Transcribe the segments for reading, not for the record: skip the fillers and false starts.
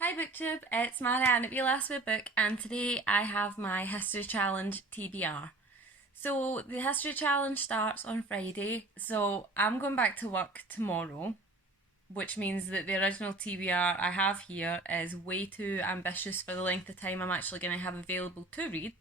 Hi BookTube, it's Marianne at Last Week Book, and today I have my History Challenge TBR. So the History Challenge starts on Friday, so I'm going back to work tomorrow, which means that the original TBR I have here is way too ambitious for the length of time I'm actually going to have available to read.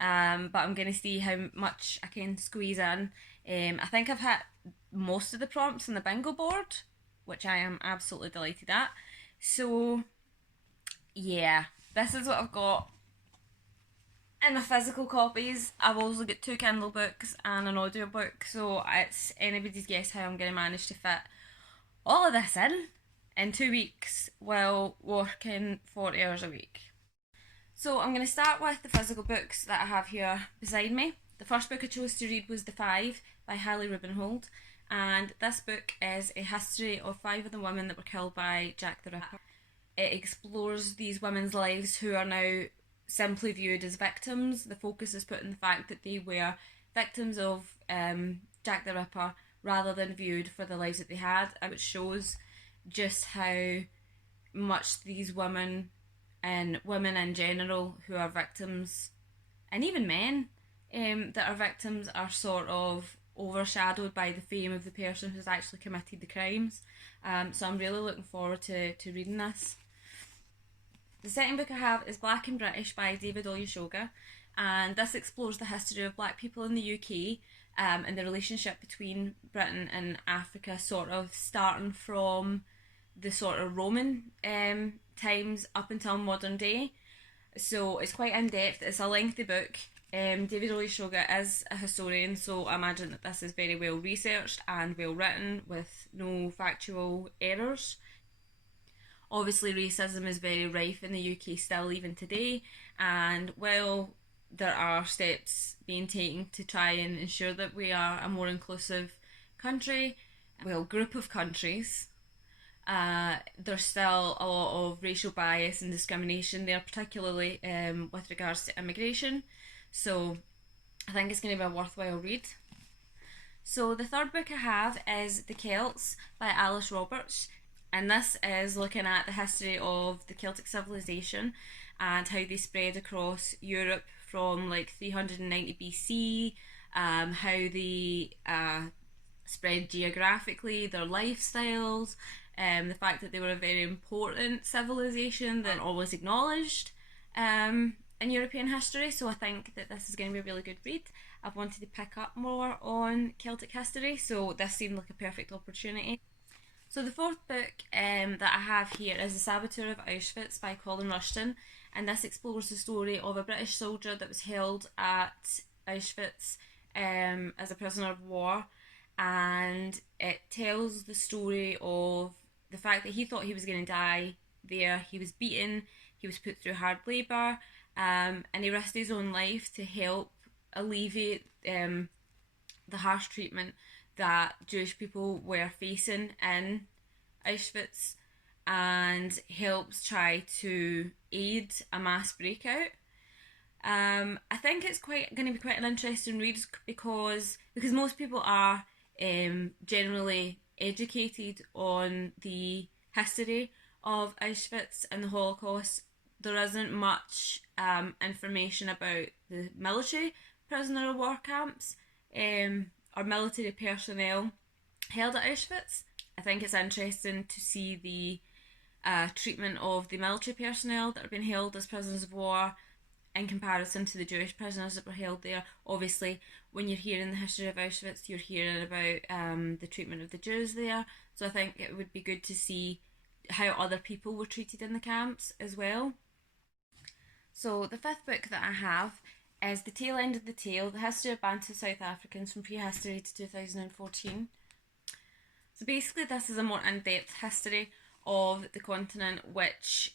But I'm going to see how much I can squeeze in. I think I've hit most of the prompts on the bingo board, which I am absolutely delighted at. So yeah, this is what I've got in the physical copies. I've also got two Kindle books and an audiobook, so it's anybody's guess how I'm going to manage to fit all of this in 2 weeks while working 40 hours a week. So I'm going to start with the physical books that I have here beside me. The first book I chose to read was The Five by Hallie Rubenhold, and this book is a history of five of the women that were killed by Jack the Ripper. It explores these women's lives who are now simply viewed as victims. The focus is put on the fact that they were victims of Jack the Ripper rather than viewed for the lives that they had, which shows just how much these women and women in general who are victims, and even men that are victims, are sort of overshadowed by the fame of the person who's actually committed the crimes. So I'm really looking forward to reading this. The second book I have is Black and British by David Olusoga, and this explores the history of black people in the UK and the relationship between Britain and Africa, sort of starting from the sort of Roman times up until modern day. So it's quite in depth. It's a lengthy book. David Olusoga is a historian, so I imagine that this is very well researched and well written with no factual errors. Obviously, racism is very rife in the UK still, even today, and while there are steps being taken to try and ensure that we are a more inclusive country, well, group of countries, there's still a lot of racial bias and discrimination there, particularly with regards to immigration. So I think it's going to be a worthwhile read. So the third book I have is The Celts by Alice Roberts, and this is looking at the history of the Celtic civilization and how they spread across Europe from like 390 BC, how they spread geographically, their lifestyles, the fact that they were a very important civilization that always acknowledged in European history. So I think that this is going to be a really good read. I've wanted to pick up more on Celtic history, so this seemed like a perfect opportunity. So the fourth book that I have here is The Saboteur of Auschwitz by Colin Rushton, and this explores the story of a British soldier that was held at Auschwitz as a prisoner of war, and it tells the story of the fact that he thought he was going to die there. He was beaten, he was put through hard labour, and he risked his own life to help alleviate the harsh treatment that Jewish people were facing in Auschwitz, and helps try to aid a mass breakout. I think it's quite going to be quite an interesting read because most people are generally educated on the history of Auschwitz and the Holocaust. There isn't much information about the military prisoner of war camps or military personnel held at Auschwitz. I think it's interesting to see the treatment of the military personnel that are being held as prisoners of war in comparison to the Jewish prisoners that were held there. Obviously, when you're hearing the history of Auschwitz, you're hearing about the treatment of the Jews there. So I think it would be good to see how other people were treated in the camps as well. So the fifth book that I have is The Tail End of the Tale, The History of Bantu South Africans from Prehistory to 2014. So basically this is a more in-depth history of the continent, which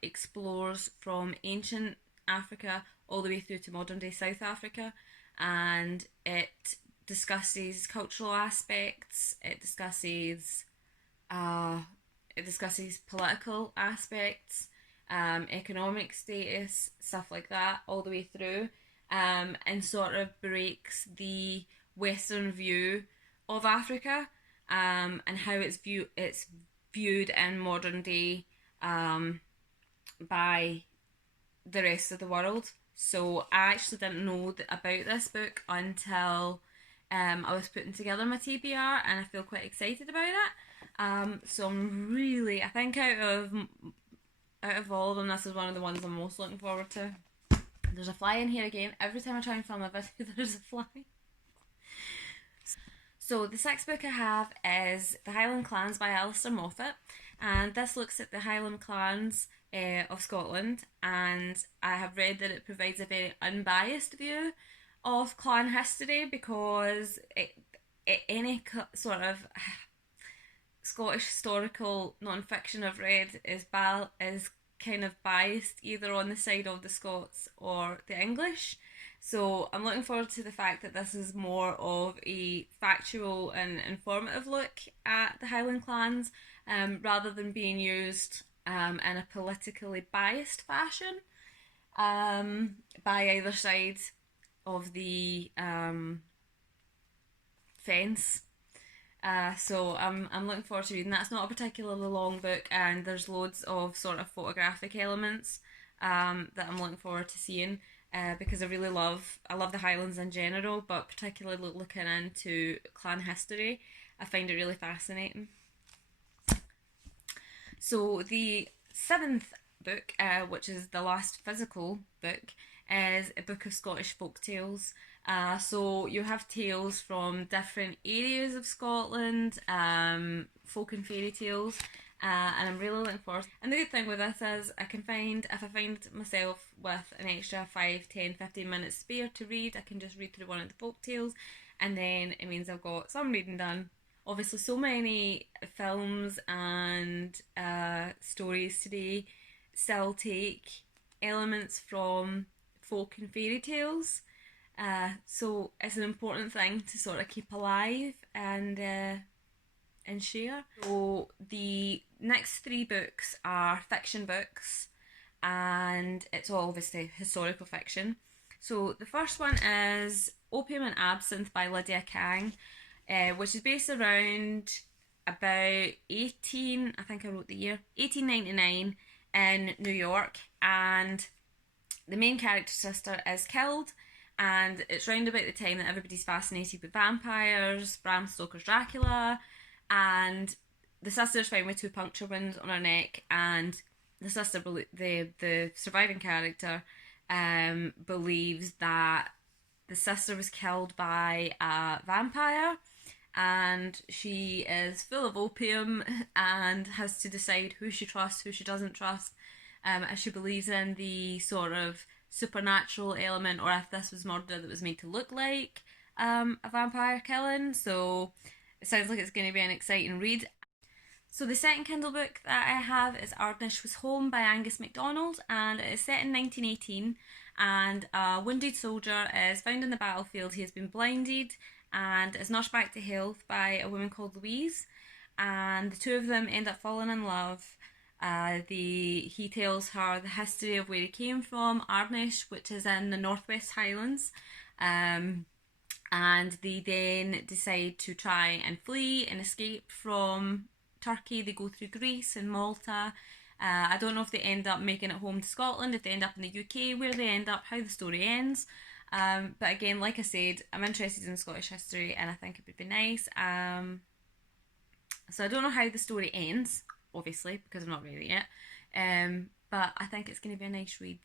explores from ancient Africa all the way through to modern day South Africa, and it discusses cultural aspects, it discusses political aspects, economic status, stuff like that, all the way through, and sort of breaks the Western view of Africa, and how it's viewed in modern day by the rest of the world. So I actually didn't know about this book until I was putting together my TBR, and I feel quite excited about it. So I'm really, I think out of all of them, this is one of the ones I'm most looking forward to. There's a fly in here again. Every time I try and film a video, there's a fly. So the sixth book I have is The Highland Clans by Alistair Moffat, and this looks at the Highland Clans of Scotland, and I have read that it provides a very unbiased view of clan history, because any sort of Scottish historical non-fiction I've read is kind of biased either on the side of the Scots or the English. So I'm looking forward to the fact that this is more of a factual and informative look at the Highland clans, rather than being used in a politically biased fashion by either side of the fence. So I'm looking forward to reading that. It's not a particularly long book, and there's loads of sort of photographic elements that I'm looking forward to seeing, because I love the Highlands in general, but particularly looking into clan history, I find it really fascinating. So the seventh book, which is the last physical book, is a book of Scottish folk tales. So you have tales from different areas of Scotland, folk and fairy tales, and I'm really looking forward. And the good thing with this is if I find myself with an extra 5, 10, 15 minutes spare to read, I can just read through one of the folk tales, and then it means I've got some reading done. Obviously, so many films and stories today still take elements from folk and fairy tales. So it's an important thing to sort of keep alive and share. So the next three books are fiction books, and it's all obviously historical fiction. So the first one is Opium and Absinthe by Lydia Kang, which is based around about I think I wrote the year, 1899 in New York, and the main character's sister is killed, and it's round about the time that everybody's fascinated with vampires, Bram Stoker's Dracula, and the sister's found with 2 puncture wounds on her neck, and the sister, the surviving character, believes that the sister was killed by a vampire, and she is full of opium and has to decide who she trusts, who she doesn't trust, as she believes in the sort of supernatural element, or if this was murder that was made to look like a vampire killing. So it sounds like it's going to be an exciting read. So the second Kindle book that I have is Ardnish Was Home by Angus MacDonald, and it is set in 1918, and a wounded soldier is found on the battlefield. He has been blinded and is nursed back to health by a woman called Louise, and the two of them end up falling in love. He tells her the history of where he came from, Ardnish, which is in the Northwest Highlands, and they then decide to try and flee and escape from Turkey. They go through Greece and Malta. I don't know if they end up making it home to Scotland, if they end up in the UK, where they end up, how the story ends. But again, like I said, I'm interested in Scottish history, and I think it would be nice. So I don't know how the story ends, obviously, because I'm not read it yet. But I think it's going to be a nice read.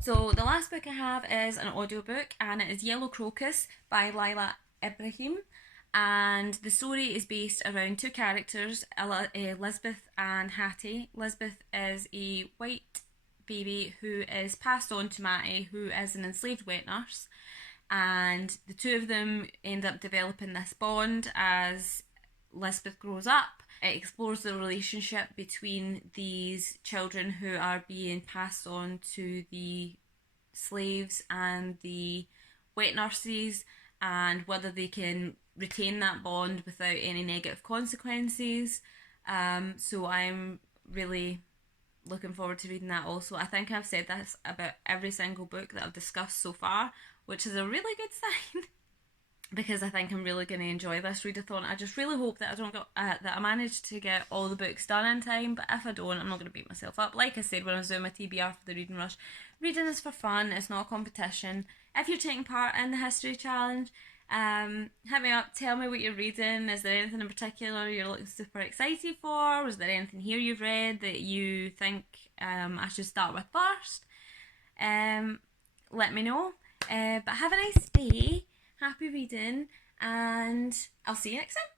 So the last book I have is an audiobook, and it is Yellow Crocus by Lila Ibrahim. And the story is based around 2 characters, Lisbeth and Hattie. Lisbeth is a white baby who is passed on to Mattie, who is an enslaved wet nurse, and the two of them end up developing this bond as Lisbeth grows up. It explores the relationship between these children who are being passed on to the slaves and the wet nurses, and whether they can retain that bond without any negative consequences. So I'm really looking forward to reading that also. I think I've said this about every single book that I've discussed so far, which is a really good sign. because I think I'm really going to enjoy this readathon. I just really hope that I don't get that I manage to get all the books done in time. But if I don't, I'm not going to beat myself up. Like I said when I was doing my TBR for the reading rush, reading is for fun. It's not a competition. If you're taking part in the History Challenge, hit me up. Tell me what you're reading. Is there anything in particular you're looking super excited for? Was there anything here you've read that you think I should start with first? Let me know. But have a nice day. Happy reading, and I'll see you next time.